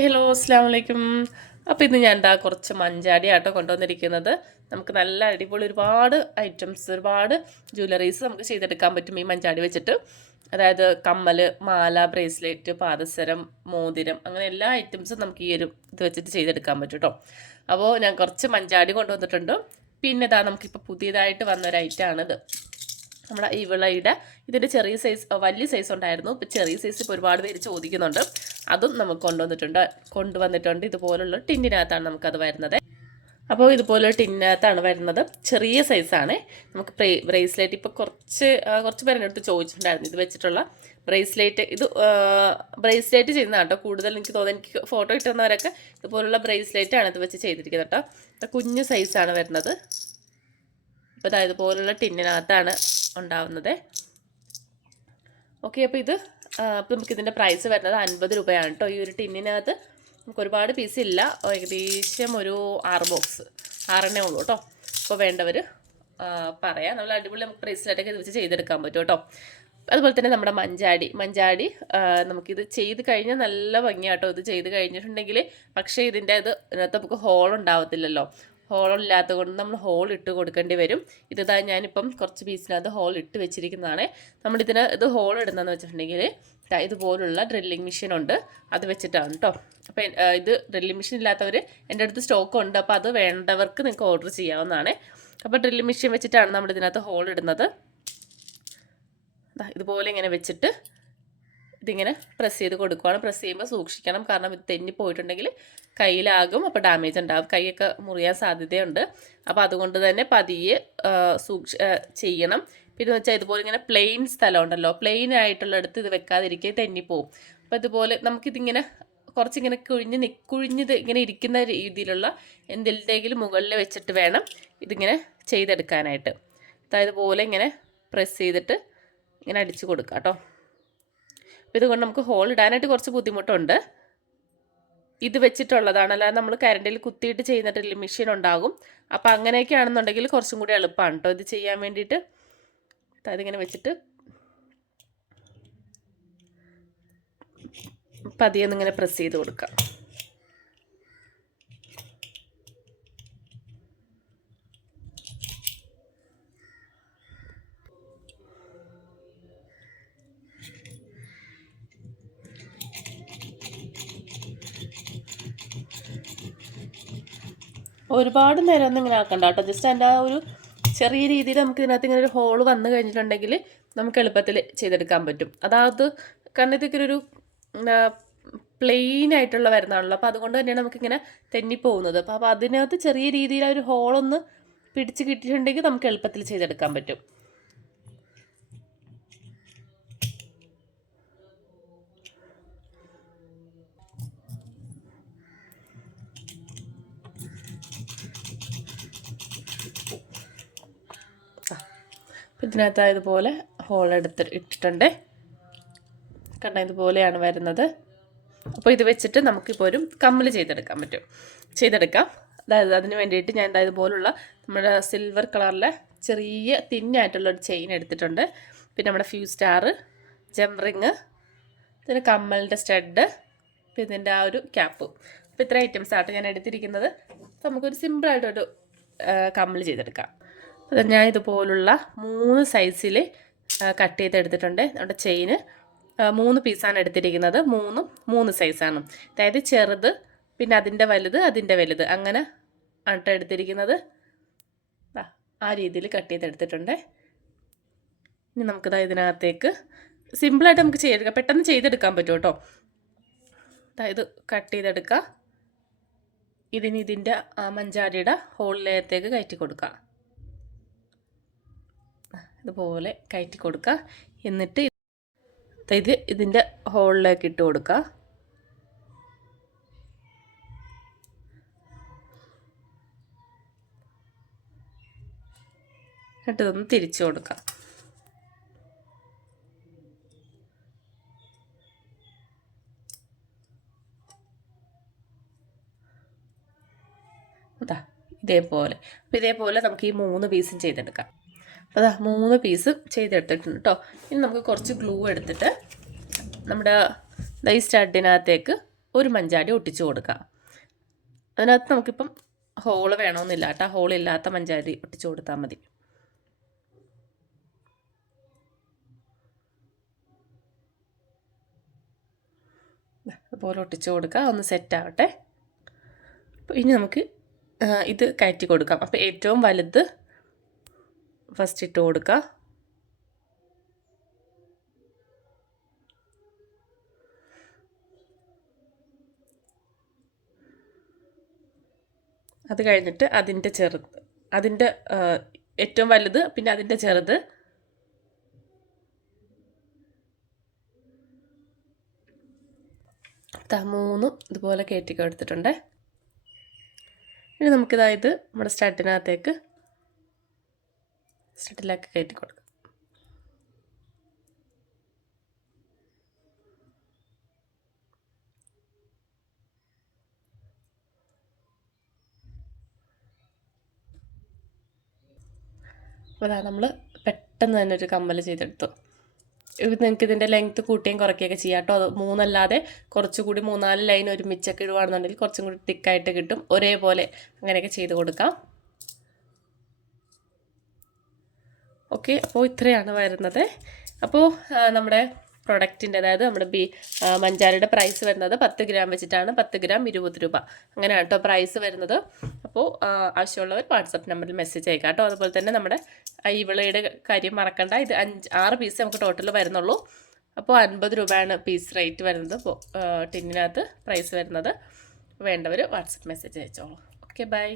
Hi hello അസ്സാം വലൈക്കും. അപ്പോൾ ഇന്ന് ഞാൻ എന്താ കുറച്ച് മഞ്ചാടി ആട്ടോ കൊണ്ടുവന്നിരിക്കുന്നത്. നമുക്ക് നല്ല അടിപൊളി ഒരുപാട് ഐറ്റംസ്, ഒരുപാട് ജ്വല്ലറീസ് നമുക്ക് ചെയ്തെടുക്കാൻ പറ്റും ഈ മഞ്ചാടി വെച്ചിട്ട്. അതായത് കമ്മൽ, മാല, ബ്രേസ്ലെറ്റ്, പാദസരം, മോതിരം, അങ്ങനെ എല്ലാ ഐറ്റംസും നമുക്ക് ഈ ഒരു ഇത് വെച്ചിട്ട് ചെയ്തെടുക്കാൻ പറ്റും കേട്ടോ. അപ്പോൾ ഞാൻ കുറച്ച് മഞ്ചാടി കൊണ്ടുവന്നിട്ടുണ്ട്. പിന്നെ ഇതാ നമുക്കിപ്പോൾ പുതിയതായിട്ട് വന്നൊരു ഐറ്റമാണിത്. നമ്മുടെ ഈ വിളയുടെ ഇതിൻ്റെ ചെറിയ സൈസ്, വലിയ സൈസ് ഉണ്ടായിരുന്നു. ഇപ്പോൾ ചെറിയ സൈസ് ഇപ്പോൾ ഒരുപാട് പേര് ചോദിക്കുന്നുണ്ട്. അതും നമുക്ക് കൊണ്ടുവന്നിട്ടുണ്ട്. ഇതുപോലുള്ള ടിന്നിനകത്താണ് നമുക്കത് വരുന്നത്. അപ്പോൾ ഇതുപോലുള്ള ടിന്നിനകത്താണ് വരുന്നത്. ചെറിയ സൈസാണ്. നമുക്ക് ബ്രേസ്ലെറ്റ് ഇപ്പോൾ കുറച്ച് പേരുടെ അടുത്ത് ചോദിച്ചിട്ടുണ്ടായിരുന്നു ഇത് വെച്ചിട്ടുള്ള ബ്രേസ്ലെറ്റ്. ഇത് ബ്രേസ്ലെറ്റ് ചെയ്യുന്നതാണ് കേട്ടോ കൂടുതൽ. എനിക്ക് ഫോട്ടോ കിട്ടുന്നവരൊക്കെ ഇതുപോലുള്ള ബ്രേസ്ലെറ്റാണ് ഇത് വെച്ച് ചെയ്തിരിക്കുന്നത് കേട്ടോ. കുഞ്ഞു സൈസാണ് വരുന്നത്. അപ്പോൾ അതായത് ഇതുപോലുള്ള ടിന്നിനകത്താണ് ഉണ്ടാവുന്നത്. ഓക്കെ, അപ്പോൾ അപ്പോൾ നമുക്കിതിൻ്റെ പ്രൈസ് വരുന്നത് 50 രൂപയാണ് കേട്ടോ. ഈ ഒരു ടിന്നിനകത്ത് നമുക്ക് ഒരുപാട് പീസ് ഇല്ല, ഏകദേശം ഒരു 6 ഉള്ളൂ കേട്ടോ. അപ്പോൾ വേണ്ടവർ പറയാം. നമ്മൾ അടിപൊളി നമുക്ക് ബ്രേസ്ലെറ്റൊക്കെ ഇത് വെച്ച് ചെയ്തെടുക്കാൻ പറ്റും കേട്ടോ. അതുപോലെ തന്നെ നമ്മുടെ മഞ്ചാടി നമുക്കിത് ചെയ്ത് കഴിഞ്ഞാൽ നല്ല ഭംഗിയാട്ടോ. ഇത് ചെയ്ത് കഴിഞ്ഞിട്ടുണ്ടെങ്കിൽ പക്ഷേ ഇതിനകത്ത് നമുക്ക് ഹോൾ ഉണ്ടാവത്തില്ലല്ലോ. ഹോളില്ലാത്തത് കൊണ്ട് നമ്മൾ ഹോൾ ഇട്ട് കൊടുക്കേണ്ടി വരും. ഇതാ ഞാനിപ്പം കുറച്ച് പീസിനകത്ത് ഹോൾ ഇട്ട് വെച്ചിരിക്കുന്നതാണ്. ഇത് ഹോൾ ഇടുന്നതെന്ന് വെച്ചിട്ടുണ്ടെങ്കിൽ ഇതുപോലുള്ള ഡ്രില്ലിങ് മെഷീൻ ഉണ്ട്, അത് വെച്ചിട്ടാണ് കേട്ടോ. അപ്പോൾ ഇത് ഡ്രില്ലിങ് മെഷീൻ ഇല്ലാത്തവർ എൻ്റെ അടുത്ത് സ്റ്റോക്ക് ഉണ്ട്. അപ്പോൾ അത് വേണ്ടവർക്ക് നിങ്ങൾക്ക് ഓർഡർ ചെയ്യാവുന്നതാണ്. അപ്പോൾ ഡ്രില്ലിങ് മെഷീൻ വെച്ചിട്ടാണ് നമ്മൾ ഇതിനകത്ത് ഹോൾ ഇടുന്നത്. ഇതുപോലെ ഇങ്ങനെ വെച്ചിട്ട് ഇതിങ്ങനെ പ്രസ് ചെയ്ത് കൊടുക്കുകയാണ്. പ്രസ് ചെയ്യുമ്പോൾ സൂക്ഷിക്കണം, കാരണം ഇത് തെന്നി പോയിട്ടുണ്ടെങ്കിൽ കയ്യിലാകും, അപ്പോൾ ഡാമേജ് ഉണ്ടാകും, കൈയൊക്കെ മുറിയാൻ സാധ്യതയുണ്ട്. അപ്പോൾ അതുകൊണ്ട് തന്നെ പതിയെ ചെയ്യണം. പിന്നെ വെച്ചാൽ ഇതുപോലെ ഇങ്ങനെ പ്ലെയിൻ സ്ഥലം ഉണ്ടല്ലോ, പ്ലെയിൻ ആയിട്ടുള്ളിടത്ത് ഇത് വെക്കാതിരിക്കുക, തെന്നിപ്പോവും. അപ്പോൾ ഇതുപോലെ നമുക്കിതിങ്ങനെ കുറച്ചിങ്ങനെ കുഴിഞ്ഞത് ഇങ്ങനെ ഇരിക്കുന്ന രീതിയിലുള്ള എന്തിൻ്റെയെങ്കിലും മുകളിൽ വെച്ചിട്ട് വേണം ഇതിങ്ങനെ ചെയ്തെടുക്കാനായിട്ട്. അതായത് പോലെ ഇങ്ങനെ പ്രസ് ചെയ്തിട്ട് ഇങ്ങനെ അടിച്ചു കൊടുക്കാം കേട്ടോ. അപ്പോൾ ഇതുകൊണ്ട് നമുക്ക് ഹോൾ ഇടാനായിട്ട് കുറച്ച് ബുദ്ധിമുട്ടുണ്ട്. ഇത് വെച്ചിട്ടുള്ളതാണ്, അല്ലാതെ നമ്മൾ കറണ്ടിൽ കുത്തിയിട്ട് ചെയ്യുന്ന ഡ്രില്ലിംഗ് മെഷീൻ ഉണ്ടാകും. അപ്പോൾ അങ്ങനെയൊക്കെ ആണെന്നുണ്ടെങ്കിൽ കുറച്ചും കൂടി എളുപ്പമാണ് കേട്ടോ ഇത് ചെയ്യാൻ വേണ്ടിയിട്ട്. അതിങ്ങനെ വെച്ചിട്ട് പതിയെ ഒന്നിങ്ങനെ പ്രസ് ചെയ്ത് കൊടുക്കാം. ഒരുപാട് നേരം ഒന്നും ഇങ്ങനെ ആക്കണ്ട കേട്ടോ. ജസ്റ്റ് അതിൻ്റെ ആ ഒരു ചെറിയ രീതിയിൽ നമുക്ക് ഇതിനകത്ത് ഇങ്ങനെ ഒരു ഹോള് വന്നു കഴിഞ്ഞിട്ടുണ്ടെങ്കിൽ നമുക്ക് എളുപ്പത്തിൽ ചെയ്തെടുക്കാൻ പറ്റും. അതായത് കാരണം ഇതൊക്കെ ഒരു പ്ലെയിൻ ആയിട്ടുള്ള വരുന്നതാണല്ലോ, അപ്പോൾ അതുകൊണ്ട് തന്നെയാണ് നമുക്കിങ്ങനെ തെന്നിപ്പോകുന്നത്. അപ്പോൾ അതിനകത്ത് ചെറിയ രീതിയിൽ ആ ഒരു ഹോളൊന്ന് പിടിച്ച് കിട്ടിയിട്ടുണ്ടെങ്കിൽ നമുക്ക് എളുപ്പത്തിൽ ചെയ്തെടുക്കാൻ പറ്റും. ഇതിനകത്ത് ഇതുപോലെ ഹോൾ ഇട്ടിട്ടുണ്ട്. കണ്ട ഇതുപോലെയാണ് വരുന്നത്. അപ്പോൾ ഇത് വെച്ചിട്ട് നമുക്കിപ്പോൾ ഒരു കമ്മൽ ചെയ്തെടുക്കാം. അതായത് അതിന് വേണ്ടിയിട്ട് ഞാൻ ഇതുപോലുള്ള നമ്മുടെ സിൽവർ കളറിലെ ചെറിയ തിന്നായിട്ടുള്ളൊരു ചെയിൻ എടുത്തിട്ടുണ്ട്. പിന്നെ നമ്മുടെ ഫ്യൂസ് സ്റ്റാർ, ജം റിങ്, പിന്നെ കമ്മലിൻ്റെ സ്റ്റഡ്, പിന്നെ ഇതിൻ്റെ ആ ഒരു ക്യാപ്പ്. അപ്പോൾ ഇത്ര ഐറ്റംസ് ആട്ടോ ഞാൻ എടുത്തിരിക്കുന്നത്. അപ്പോൾ നമുക്കൊരു സിമ്പിളായിട്ടൊരു കമ്മൽ ചെയ്തെടുക്കാം. അത് ഞാൻ ഇതുപോലുള്ള 3 സൈസിൽ കട്ട് ചെയ്തെടുത്തിട്ടുണ്ട്. നമ്മുടെ ചെയിന് 3 പീസാണ് എടുത്തിരിക്കുന്നത്. 3 സൈസാണ്. അതായത് ചെറുത്, പിന്നെ അതിൻ്റെ വലുത്, അങ്ങനെ ആട്ടോ എടുത്തിരിക്കുന്നത്. ആ രീതിയിൽ കട്ട് ചെയ്തെടുത്തിട്ടുണ്ട്. ഇനി നമുക്കിതാ ഇതിനകത്തേക്ക് സിമ്പിളായിട്ട് നമുക്ക് പെട്ടെന്ന് ചെയ്തെടുക്കാൻ പറ്റും കേട്ടോ. അതായത് കട്ട് ചെയ്തെടുക്കുക. ഇതിൻ്റെ മഞ്ചാടിയുടെ ഹോളിലേക്ക് കയറ്റി കൊടുക്കുക. ഇതുപോലെ കയറ്റി കൊടുക്കുക. എന്നിട്ട് ഇതിൻ്റെ ഹോളിലേക്ക് ഇട്ട് കൊടുക്കുക. എന്നിട്ട് ഇതൊന്ന് തിരിച്ചു കൊടുക്കുക. ഇതേപോലെ. അപ്പോൾ ഇതേപോലെ നമുക്ക് ഈ 3 പീസും ചെയ്തെടുക്കാം. അപ്പോൾ 3 പീസ് ചെയ്തെടുത്തിട്ടുണ്ട് കേട്ടോ. ഇനി നമുക്ക് കുറച്ച് ഗ്ലൂ എടുത്തിട്ട് നമ്മുടെ ഈ സ്റ്റഡിനകത്തേക്ക് ഒരു മഞ്ചാടി ഒട്ടിച്ചു കൊടുക്കാം. അതിനകത്ത് നമുക്കിപ്പം ഹോള് വേണമെന്നില്ല കേട്ടോ, ഹോളില്ലാത്ത മഞ്ചാടി ഒട്ടിച്ചു കൊടുത്താൽ മതി. അതുപോലെ ഒട്ടിച്ചു കൊടുക്കുക, ഒന്ന് സെറ്റാവട്ടെ. അപ്പോൾ ഇനി നമുക്ക് ഇത് കയറ്റി കൊടുക്കാം. അപ്പോൾ ഏറ്റവും വലുത് ഫസ്റ്റ് ഇട്ട് കൊടുക്കുക. അത് കഴിഞ്ഞിട്ട് അതിൻ്റെ ഏറ്റവും വലുത്, പിന്നെ അതിൻ്റെ ചെറുത്. മൂന്നും ഇതുപോലെ കയറ്റിക്ക് എടുത്തിട്ടുണ്ട്. ഇനി നമുക്കിതായത് നമ്മുടെ സ്റ്റഡിലേക്ക് കയറ്റി കൊടുക്കാം. അപ്പോൾ നമ്മൾ പെട്ടെന്ന് തന്നെ ഒരു കമ്മൽ ചെയ്തെടുത്തു. നിങ്ങൾക്ക് ഇതിൻ്റെ ലെങ്ത്ത് കൂട്ടുകയും കുറയ്ക്കുകയൊക്കെ ചെയ്യാം കേട്ടോ. അത് 3 അല്ലാതെ കുറച്ചുകൂടി 3-4 ലൈൻ ഒരുമിച്ചൊക്കെ ഇടുകയാണെന്നുണ്ടെങ്കിൽ കുറച്ചും കൂടി തിക്കായിട്ട് കിട്ടും. ഒരേപോലെ അങ്ങനെയൊക്കെ ചെയ്ത് കൊടുക്കാം. ഓക്കെ, അപ്പോൾ ഇത്രയാണ് വരുന്നത്. അപ്പോൾ നമ്മുടെ പ്രൊഡക്റ്റിൻ്റെ, അതായത് നമ്മുടെ മഞ്ചാരിയുടെ പ്രൈസ് വരുന്നത് 10 ഗ്രാം വെച്ചിട്ടാണ്. 10 ഗ്രാം 20 രൂപ അങ്ങനെയാണ് കേട്ടോ പ്രൈസ് വരുന്നത്. അപ്പോൾ ആവശ്യമുള്ളവർ വാട്സപ്പ് നമ്പറിൽ മെസ്സേജ് അയക്കാം കേട്ടോ. അതുപോലെ തന്നെ നമ്മുടെ ഈ വിളയുടെ കാര്യം മറക്കണ്ട. ഇത് 6 പീസ് നമുക്ക് ടോട്ടൽ വരുന്നുള്ളൂ. അപ്പോൾ 50 രൂപയാണ് പീസ് റേറ്റ് വരുന്നത്. അപ്പോൾ ടിന്നിനകത്ത് പ്രൈസ് വരുന്നത്. വേണ്ടവർ വാട്സപ്പ് മെസ്സേജ് അയച്ചോളൂ. Okay, by.